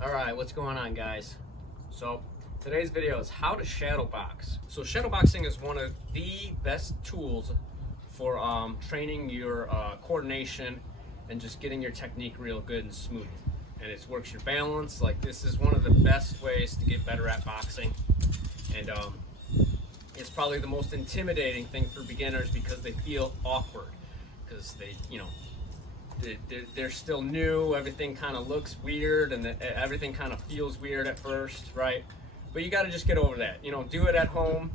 Alright, what's going on, guys? So today's video is how to shadow box. So shadowboxing is one of the best tools for training your coordination and just getting your technique real good and smooth. And it works your balance. Like, this is one of the best ways to get better at boxing. And it's probably the most intimidating thing for beginners because they feel awkward, because they're still new. Everything kind of looks weird, and everything kind of feels weird at first, right? But you got to just get over that. Do it at home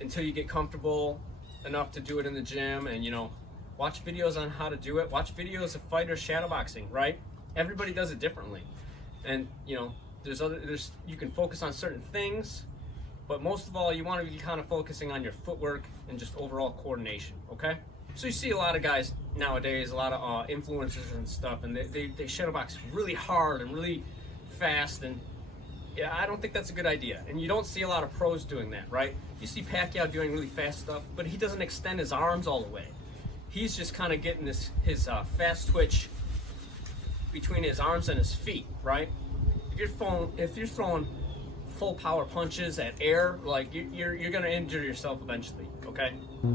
until you get comfortable enough to do it in the gym, and watch videos on how to do it. Watch videos of fighters shadowboxing, right? Everybody does it differently, and you can focus on certain things, but most of all, you want to be kind of focusing on your footwork and just overall coordination. Okay? So you see a lot of guys nowadays, a lot of influencers and stuff, and they shadowbox really hard and really fast, and yeah, I don't think that's a good idea. And you don't see a lot of pros doing that, right? You see Pacquiao doing really fast stuff, but he doesn't extend his arms all the way. He's just kind of getting his fast twitch between his arms and his feet, right? If you're throwing full power punches at air, like you're gonna injure yourself eventually, okay?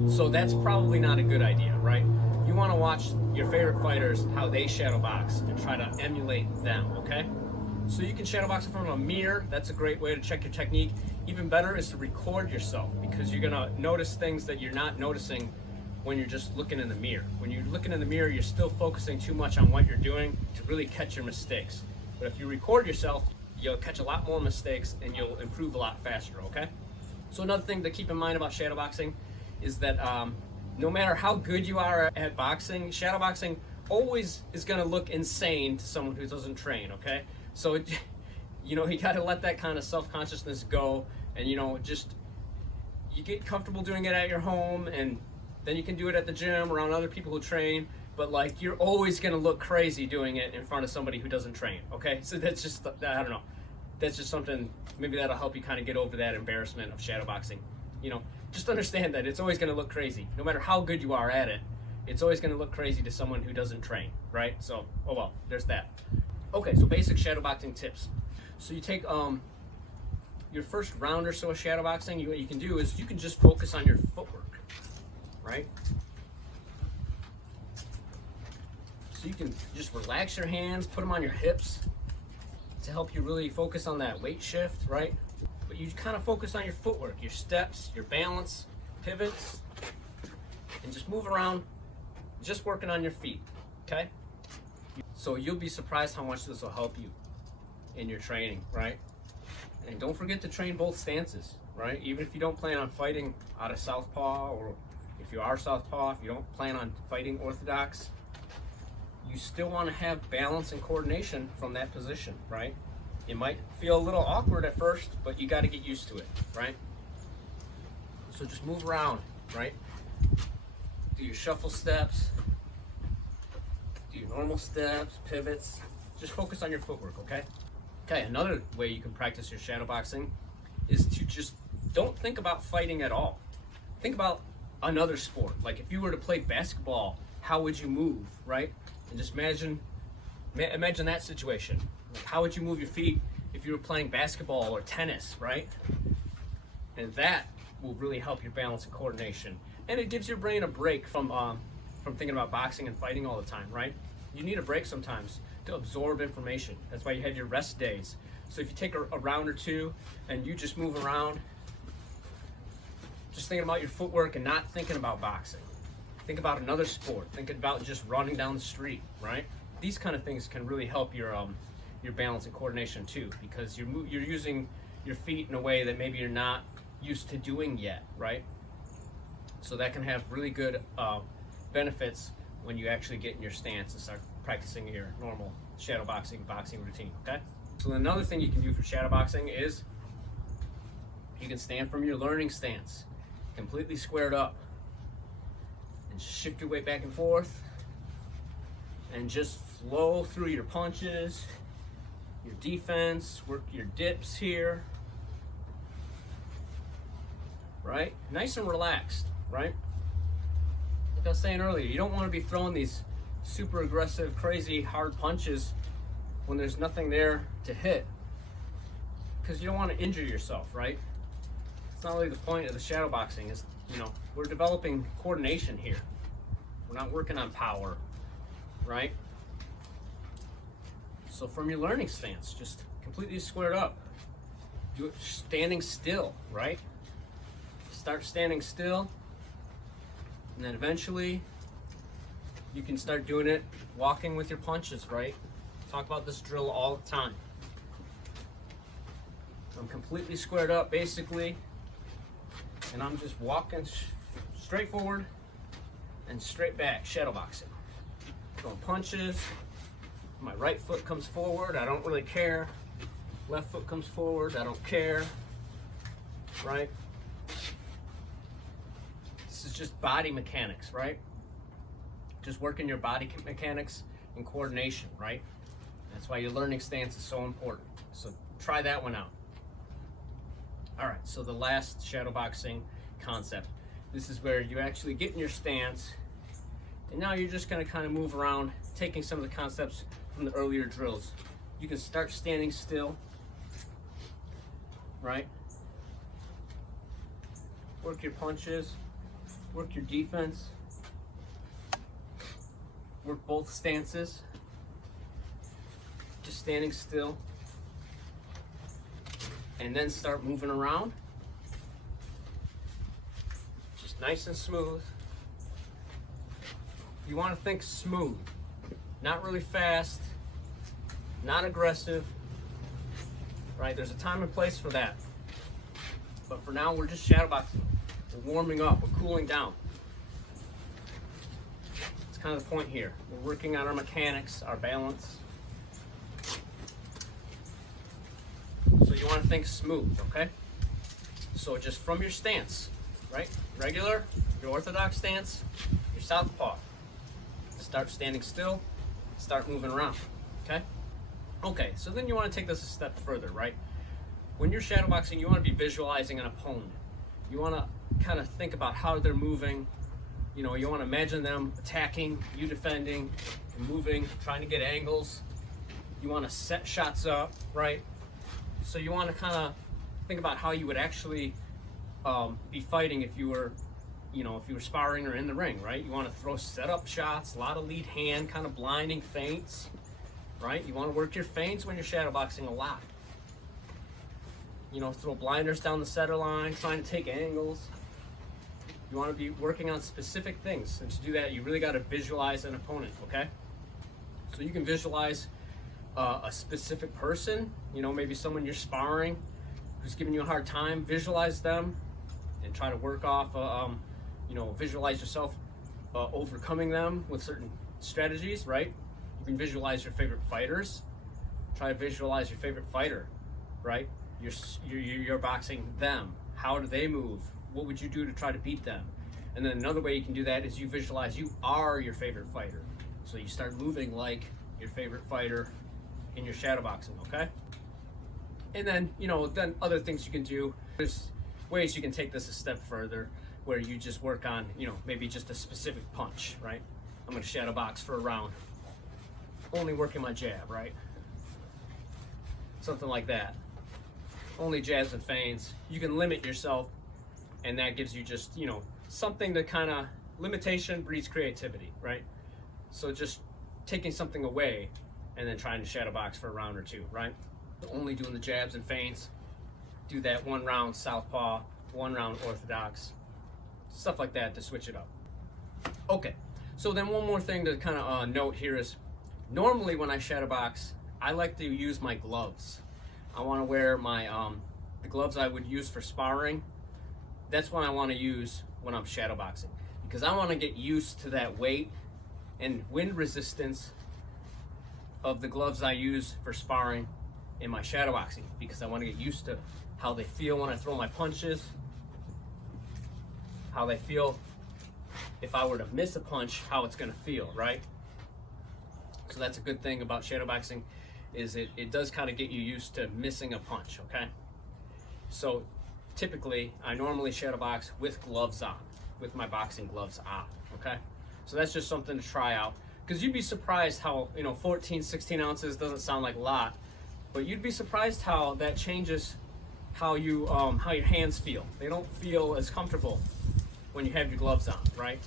So that's probably not a good idea, right? You want to watch your favorite fighters, how they shadowbox, and try to emulate them, okay? So you can shadowbox in front of a mirror. That's a great way to check your technique. Even better is to record yourself, because you're gonna notice things that you're not noticing when you're just looking in the mirror. When you're looking in the mirror, you're still focusing too much on what you're doing to really catch your mistakes. But if you record yourself, you'll catch a lot more mistakes and you'll improve a lot faster, okay? So another thing to keep in mind about shadowboxing is that no matter how good you are at boxing, shadowboxing always is gonna look insane to someone who doesn't train, okay? So, you gotta let that kind of self-consciousness go, and you get comfortable doing it at your home, and then you can do it at the gym around other people who train, but like, you're always gonna look crazy doing it in front of somebody who doesn't train, okay? So that's just, I don't know, that's just something, maybe that'll help you kind of get over that embarrassment of shadowboxing. Just understand that it's always gonna look crazy. No matter how good you are at it, it's always gonna look crazy to someone who doesn't train, right? So, oh well, there's that. Okay, so basic shadowboxing tips. So you take your first round or so of shadowboxing, what you can do is you can just focus on your footwork, right? So you can just relax your hands, put them on your hips to help you really focus on that weight shift, right? But you kind of focus on your footwork, your steps, your balance, pivots, and just move around, just working on your feet, okay? So you'll be surprised how much this will help you in your training, right? And don't forget to train both stances, right? Even if you don't plan on fighting out of southpaw, or if you are southpaw, if you don't plan on fighting orthodox, you still want to have balance and coordination from that position, right? It might feel a little awkward at first, but you got to get used to it, right? So just move around, right? Do your shuffle steps, do your normal steps, pivots. Just focus on your footwork, okay? Okay, another way you can practice your shadowboxing is to just don't think about fighting at all. Think about another sport. Like, if you were to play basketball, how would you move, right? And just imagine that situation. Like, how would you move your feet if you were playing basketball or tennis, right? And that will really help your balance and coordination. And it gives your brain a break from thinking about boxing and fighting all the time, right? You need a break sometimes to absorb information. That's why you have your rest days. So if you take a round or two and you just move around, just thinking about your footwork and not thinking about boxing. Think about another sport. Think about just running down the street, right? These kind of things can really help your balance and coordination too, because you're using your feet in a way that maybe you're not used to doing yet, right? So that can have really good benefits when you actually get in your stance and start practicing your normal shadowboxing boxing routine, okay? So another thing you can do for shadowboxing is you can stand from your learning stance, completely squared up, and shift your weight back and forth, and just flow through your punches, your defense, work your dips here, right? Nice and relaxed, right? Like I was saying earlier, you don't want to be throwing these super aggressive, crazy, hard punches when there's nothing there to hit, because you don't want to injure yourself, right? It's not really the point of the shadow boxing. Is, you know, we're developing coordination here. We're not working on power, right? So from your learning stance, just completely squared up. Do it standing still, right? Start standing still, and then eventually you can start doing it walking with your punches, right? Talk about this drill all the time. I'm completely squared up basically, and I'm just walking straight forward and straight back, shadow boxing. Throwing punches. My right foot comes forward, I don't really care. Left foot comes forward, I don't care. Right? This is just body mechanics, right? Just working your body mechanics and coordination, right? That's why your learning stance is so important. So try that one out. All right, so the last shadow boxing concept. This is where you actually get in your stance, and now you're just gonna kind of move around, taking some of the concepts from the earlier drills. You can start standing still, right? Work your punches, work your defense, work both stances, just standing still, and then start moving around. Just nice and smooth. You want to think smooth, not really fast, not aggressive, right? There's a time and place for that. But for now, we're just shadow boxing. We're warming up, we're cooling down. It's kind of the point here. We're working on our mechanics, our balance. So you want to think smooth, okay? So just from your stance, right? Regular, your orthodox stance, your southpaw. Start standing still, start moving around, okay? Okay, so then you want to take this a step further, right? When you're shadowboxing, you want to be visualizing an opponent. You want to kind of think about how they're moving. You know, you want to imagine them attacking, you defending, and moving, trying to get angles. You want to set shots up, right? So you want to kind of think about how you would actually be fighting if you were, you know, if you were sparring or in the ring, right? You want to throw setup shots, a lot of lead hand, kind of blinding feints, right? You want to work your feints when you're shadowboxing a lot. You know, throw blinders down the center line, trying to take angles. You want to be working on specific things. And to do that, you really got to visualize an opponent, okay? So you can visualize a specific person, you know, maybe someone you're sparring who's giving you a hard time. Visualize them and try to work off you know, visualize yourself overcoming them with certain strategies, right? You can visualize your favorite fighters. Try to visualize your favorite fighter, right? You're boxing them. How do they move? What would you do to try to beat them? And then another way you can do that is you visualize you are your favorite fighter. So you start moving like your favorite fighter in your shadowboxing, okay? And then, you know, then other things you can do. There's ways you can take this a step further, where you just work on, you know, maybe just a specific punch, right? I'm gonna shadow box for a round, only working my jab, right? Something like that. Only jabs and feints. You can limit yourself, and that gives you just, you know, something to kind of, limitation breeds creativity, right? So just taking something away and then trying to shadow box for a round or two, right? Only doing the jabs and feints. Do that 1 round southpaw, 1 round orthodox. Stuff like that to switch it up. Okay, so then one more thing to kind of note here is, normally when I shadow box, I like to use my gloves. I want to wear my the gloves I would use for sparring. That's what I want to use when I'm shadow boxing, because I want to get used to that weight and wind resistance of the gloves I use for sparring in my shadow boxing, because I want to get used to how they feel when I throw my punches, how they feel if I were to miss a punch, how it's going to feel, right? So that's a good thing about shadowboxing, is it does kind of get you used to missing a punch, okay? So typically, I normally shadowbox with gloves on, with my boxing gloves on, okay? So that's just something to try out, because you'd be surprised how, 14, 16 ounces doesn't sound like a lot, but you'd be surprised how that changes how your hands feel. They don't feel as comfortable when you have your gloves on, right?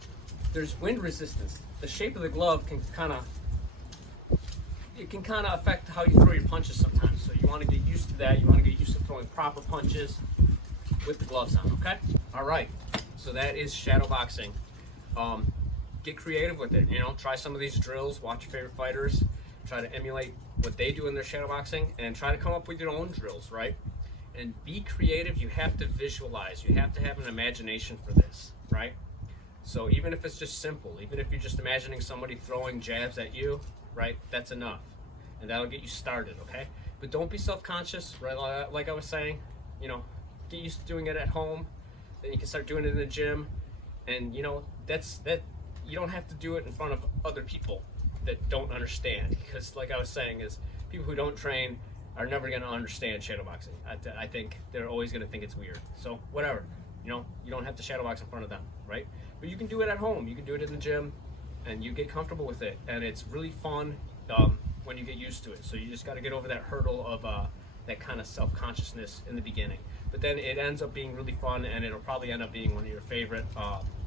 There's wind resistance. The shape of the glove can kind of affect how you throw your punches sometimes. So you want to get used to that. You want to get used to throwing proper punches with the gloves on, okay? All right, so that is shadow boxing. Get creative with it, try some of these drills, watch your favorite fighters, try to emulate what they do in their shadow boxing, and try to come up with your own drills, right? And be creative. You have to visualize. You have to have an imagination for this, right? So even if it's just simple, even if you're just imagining somebody throwing jabs at you, right, that's enough. And that'll get you started, okay? But don't be self-conscious, right? Like I was saying, get used to doing it at home. Then you can start doing it in the gym. And, that's that. You don't have to do it in front of other people that don't understand. Because like I was saying, is people who don't train are never going to understand shadowboxing. I think they're always going to think it's weird. So whatever, you don't have to shadowbox in front of them, right? But you can do it at home. You can do it in the gym, and you get comfortable with it. And it's really fun when you get used to it. So you just got to get over that hurdle of that kind of self-consciousness in the beginning. But then it ends up being really fun, and it'll probably end up being one of your favorite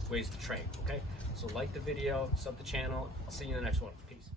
ways to train, okay? So like the video, sub the channel. I'll see you in the next one. Peace.